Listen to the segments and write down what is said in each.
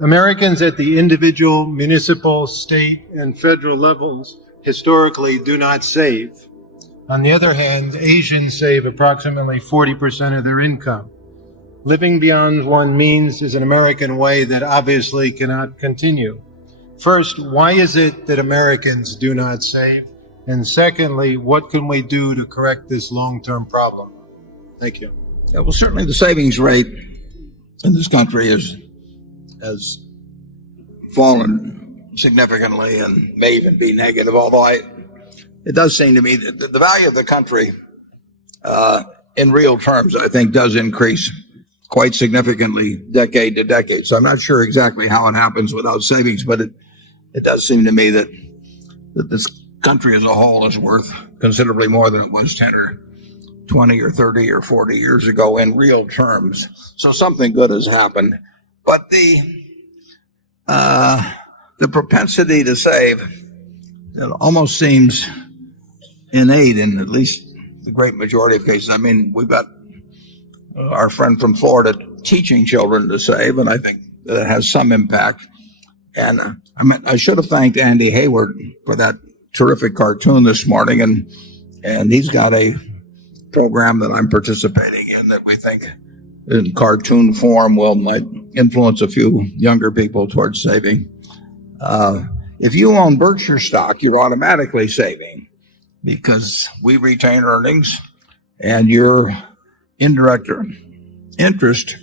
Americans at the individual, municipal, state, and federal levels historically do not save. On the other hand, Asians save approximately 40% of their income. Living beyond one's means is an American way that obviously cannot continue. First, why is it that Americans do not save? And secondly, what can we do to correct this long-term problem? Thank you. Yeah, well, certainly the savings rate in this country has fallen significantly and may even be negative, although it does seem to me that the value of the country in real terms, I think, does increase quite significantly decade to decade. So I'm not sure exactly how it happens without savings, but it does seem to me that this country as a whole is worth considerably more than it was 10 or 20 or 30 or 40 years ago in real terms. So something good has happened. But the propensity to save, it almost seems innate in at least the great majority of cases. I mean, we've got our friend from Florida teaching children to save, and I think that has some impact. And I should have thanked Andy Hayward for that terrific cartoon this morning, and he's got a program that I'm participating in that we think in cartoon form might influence a few younger people towards saving. If you own Berkshire stock, you're automatically saving because we retain earnings, and your indirect interest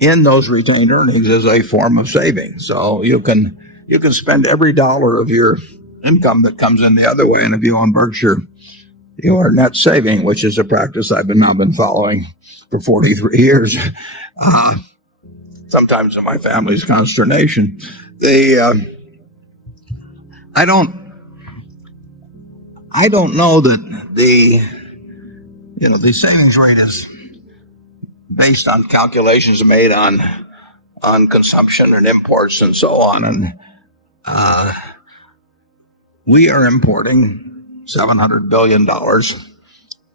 in those retained earnings is a form of saving. So you can spend every dollar of your income that comes in the other way, and if you own Berkshire, you are net saving, which is a practice I've now been following for 43 years. Sometimes in my family's consternation. I don't know that the savings rate is based on calculations made on consumption and imports and so on. And we are importing $700 billion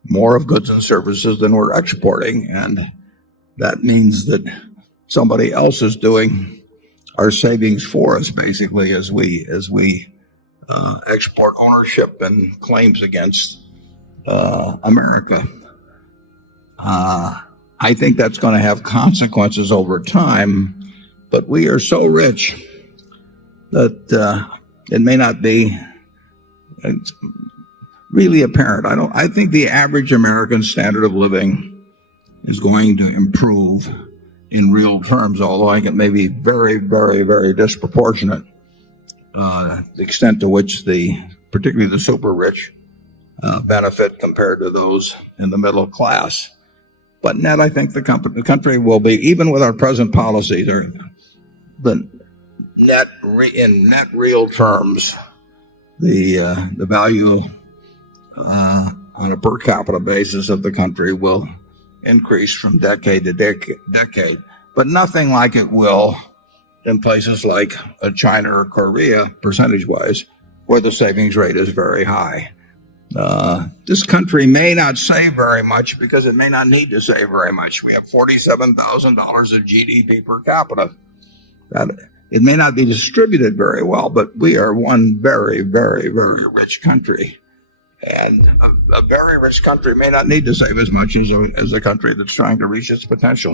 more of goods and services than we're exporting. And that means that somebody else is doing our savings for us, basically, as we export ownership and claims against America. I think that's going to have consequences over time, but we are so rich that it may not be really apparent. I think the average American standard of living is going to improve in real terms, although I think it may be very, very, very disproportionate, the extent to which particularly the super rich benefit compared to those in the middle class. But net, I think the country will be, even with our present policies, in net real terms, the value on a per capita basis of the country will increase from decade to decade, but nothing like it will in places like China or Korea, percentage-wise, where the savings rate is very high. This country may not save very much because it may not need to save very much. We have $47,000 of GDP per capita. It may not be distributed very well, but we are one very, very, very rich country. And a very rich country may not need to save as much as a country that's trying to reach its potential.